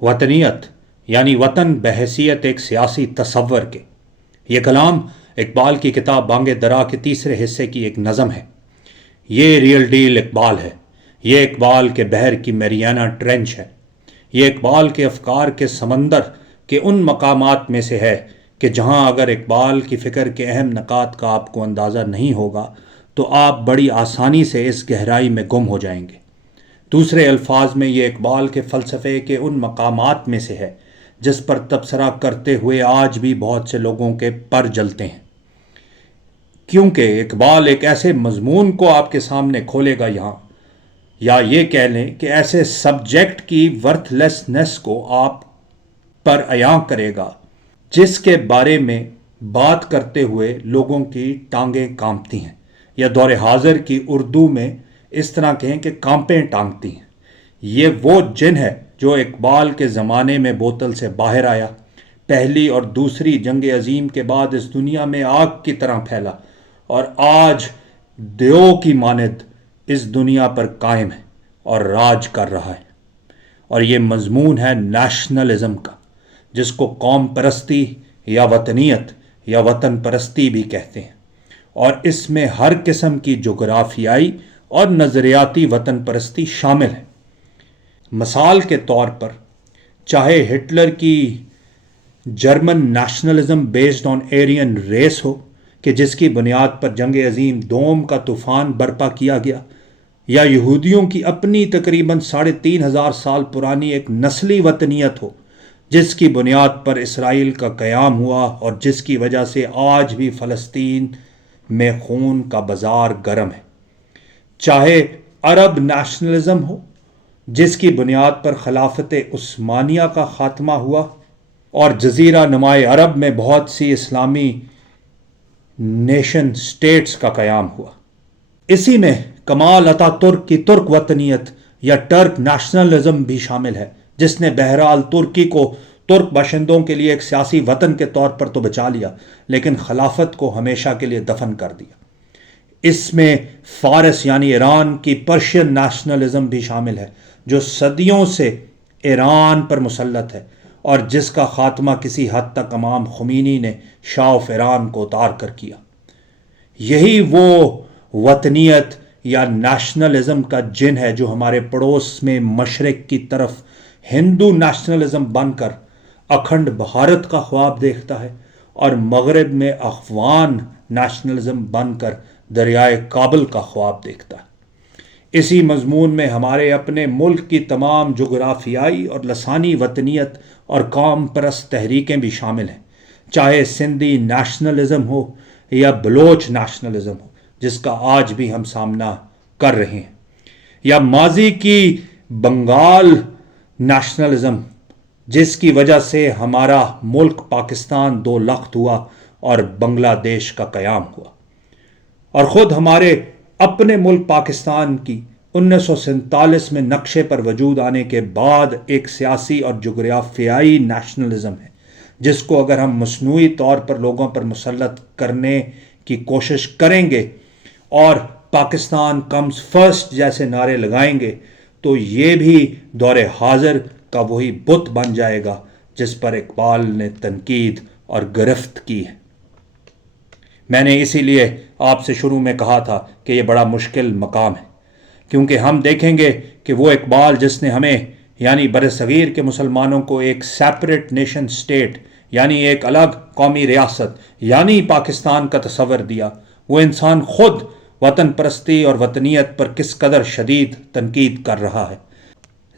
وطنیت یعنی وطن بحیثیت ایک سیاسی تصور کے، یہ کلام اقبال کی کتاب بانگ درا کے تیسرے حصے کی ایک نظم ہے۔ یہ ریئل ڈیل اقبال ہے، یہ اقبال کے بحر کی میریانا ٹرینچ ہے، یہ اقبال کے افکار کے سمندر کے ان مقامات میں سے ہے کہ جہاں اگر اقبال کی فکر کے اہم نکات کا آپ کو اندازہ نہیں ہوگا تو آپ بڑی آسانی سے اس گہرائی میں گم ہو جائیں گے۔ دوسرے الفاظ میں یہ اقبال کے فلسفے کے ان مقامات میں سے ہے جس پر تبصرہ کرتے ہوئے آج بھی بہت سے لوگوں کے پر جلتے ہیں، کیونکہ اقبال ایک ایسے مضمون کو آپ کے سامنے کھولے گا یہاں، یا یہ کہہ لیں کہ ایسے سبجیکٹ کی ورتھ لیسنس کو آپ پر عیاں کرے گا جس کے بارے میں بات کرتے ہوئے لوگوں کی ٹانگیں کانپتی ہیں، یا دور حاضر کی اردو میں اس طرح کہیں کہ کانپیں ٹانگتی ہیں۔ یہ وہ جن ہے جو اقبال کے زمانے میں بوتل سے باہر آیا، پہلی اور دوسری جنگ عظیم کے بعد اس دنیا میں آگ کی طرح پھیلا اور آج دیو کی مانند اس دنیا پر قائم ہے اور راج کر رہا ہے۔ اور یہ مضمون ہے نیشنلزم کا، جس کو قوم پرستی یا وطنیت یا وطن پرستی بھی کہتے ہیں، اور اس میں ہر قسم کی جغرافیائی اور نظریاتی وطن پرستی شامل ہے۔ مثال کے طور پر چاہے ہٹلر کی German nationalism based on Aryan race ہو کہ جس کی بنیاد پر جنگ عظیم دوم کا طوفان برپا کیا گیا، یا یہودیوں کی اپنی تقریباً 3500 سال پرانی ایک نسلی وطنیت ہو جس کی بنیاد پر اسرائیل کا قیام ہوا اور جس کی وجہ سے آج بھی فلسطین میں خون کا بازار گرم ہے، چاہے عرب نیشنلزم ہو جس کی بنیاد پر خلافت عثمانیہ کا خاتمہ ہوا اور جزیرہ نمائے عرب میں بہت سی اسلامی نیشن سٹیٹس کا قیام ہوا۔ اسی میں کمال اتا ترک کی ترک وطنیت یا ٹرک نیشنلزم بھی شامل ہے، جس نے بہرحال ترکی کو ترک باشندوں کے لیے ایک سیاسی وطن کے طور پر تو بچا لیا، لیکن خلافت کو ہمیشہ کے لیے دفن کر دیا۔ اس میں فارس یعنی ایران کی پرشین نیشنلزم بھی شامل ہے، جو صدیوں سے ایران پر مسلط ہے اور جس کا خاتمہ کسی حد تک امام خمینی نے شاہ آف ایران کو اتار کر کیا۔ یہی وہ وطنیت یا نیشنلزم کا جن ہے جو ہمارے پڑوس میں مشرق کی طرف ہندو نیشنلزم بن کر اکھنڈ بھارت کا خواب دیکھتا ہے، اور مغرب میں افغان نیشنلزم بن کر دریائے کابل کا خواب دیکھتا ہے۔ اسی مضمون میں ہمارے اپنے ملک کی تمام جغرافیائی اور لسانی وطنیت اور قوم پرست تحریکیں بھی شامل ہیں، چاہے سندھی نیشنلزم ہو یا بلوچ نیشنلزم ہو جس کا آج بھی ہم سامنا کر رہے ہیں، یا ماضی کی بنگال نیشنلزم جس کی وجہ سے ہمارا ملک پاکستان دو لخت ہوا اور بنگلہ دیش کا قیام ہوا، اور خود ہمارے اپنے ملک پاکستان کی 1947 میں نقشے پر وجود آنے کے بعد ایک سیاسی اور جغرافیائی نیشنلزم ہے جس کو اگر ہم مصنوعی طور پر لوگوں پر مسلط کرنے کی کوشش کریں گے اور پاکستان کمز فرسٹ جیسے نعرے لگائیں گے تو یہ بھی دور حاضر کا وہی بت بن جائے گا جس پر اقبال نے تنقید اور گرفت کی ہے۔ میں نے اسی لیے آپ سے شروع میں کہا تھا کہ یہ بڑا مشکل مقام ہے، کیونکہ ہم دیکھیں گے کہ وہ اقبال جس نے ہمیں یعنی برصغیر کے مسلمانوں کو ایک سیپریٹ نیشن سٹیٹ یعنی ایک الگ قومی ریاست یعنی پاکستان کا تصور دیا، وہ انسان خود وطن پرستی اور وطنیت پر کس قدر شدید تنقید کر رہا ہے۔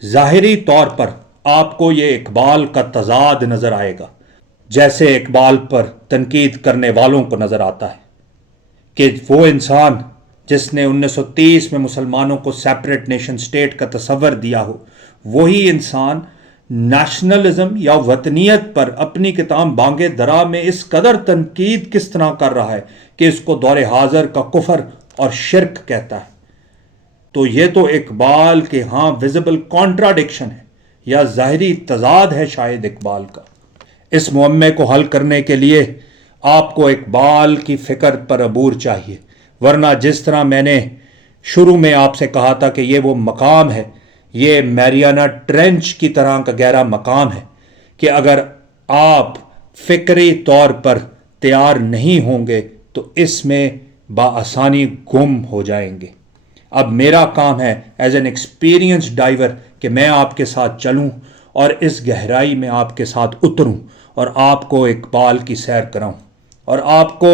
ظاہری طور پر آپ کو یہ اقبال کا تضاد نظر آئے گا، جیسے اقبال پر تنقید کرنے والوں کو نظر آتا ہے کہ وہ انسان جس نے 1930 میں مسلمانوں کو سیپریٹ نیشن سٹیٹ کا تصور دیا ہو، وہی انسان نیشنلزم یا وطنیت پر اپنی کتاب بانگ درا میں اس قدر تنقید کس طرح کر رہا ہے کہ اس کو دور حاضر کا کفر اور شرک کہتا ہے۔ تو یہ تو اقبال کے ہاں ویزیبل کانٹراڈکشن ہے یا ظاہری تضاد ہے شاید اقبال کا۔ اس معمے کو حل کرنے کے لیے آپ کو اقبال کی فکر پر عبور چاہیے، ورنہ جس طرح میں نے شروع میں آپ سے کہا تھا کہ یہ وہ مقام ہے یہ میریانا ٹرینچ کی طرح کا گہرا مقام ہے کہ اگر آپ فکری طور پر تیار نہیں ہوں گے تو اس میں بآسانی گم ہو جائیں گے۔ اب میرا کام ہے ایز این ایکسپیرینس ڈائیور کہ میں آپ کے ساتھ چلوں اور اس گہرائی میں آپ کے ساتھ اتروں اور آپ کو اقبال کی سیر کراؤں اور آپ کو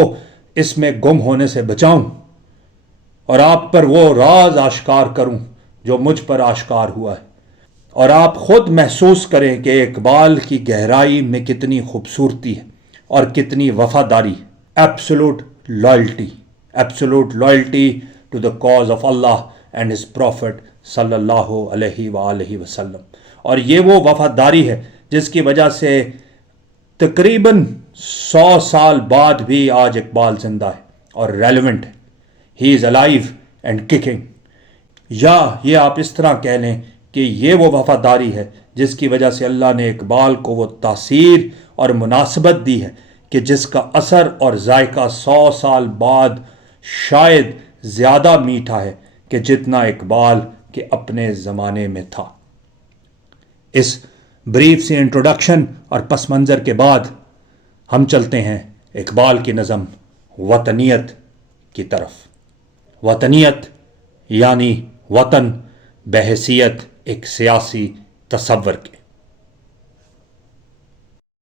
اس میں گم ہونے سے بچاؤں اور آپ پر وہ راز آشکار کروں جو مجھ پر آشکار ہوا ہے، اور آپ خود محسوس کریں کہ اقبال کی گہرائی میں کتنی خوبصورتی ہے اور کتنی وفاداری، absolute loyalty to the cause of Allah and his prophet صلی اللہ علیہ وآلہ وسلم۔ اور یہ وہ وفاداری ہے جس کی وجہ سے تقریباً 100 سال بعد بھی آج اقبال زندہ ہے اور ریلیونٹ ہے۔ ہی از الائیو اینڈ ککنگ۔ یا یہ آپ اس طرح کہہ لیں کہ یہ وہ وفاداری ہے جس کی وجہ سے اللہ نے اقبال کو وہ تاثیر اور مناسبت دی ہے کہ جس کا اثر اور ذائقہ 100 سال بعد شاید زیادہ میٹھا ہے کہ جتنا اقبال کے اپنے زمانے میں تھا۔ اس بریف سی انٹروڈکشن اور پس منظر کے بعد ہم چلتے ہیں اقبال کی نظم وطنیت کی طرف۔ وطنیت یعنی وطن بحیثیت ایک سیاسی تصور کے۔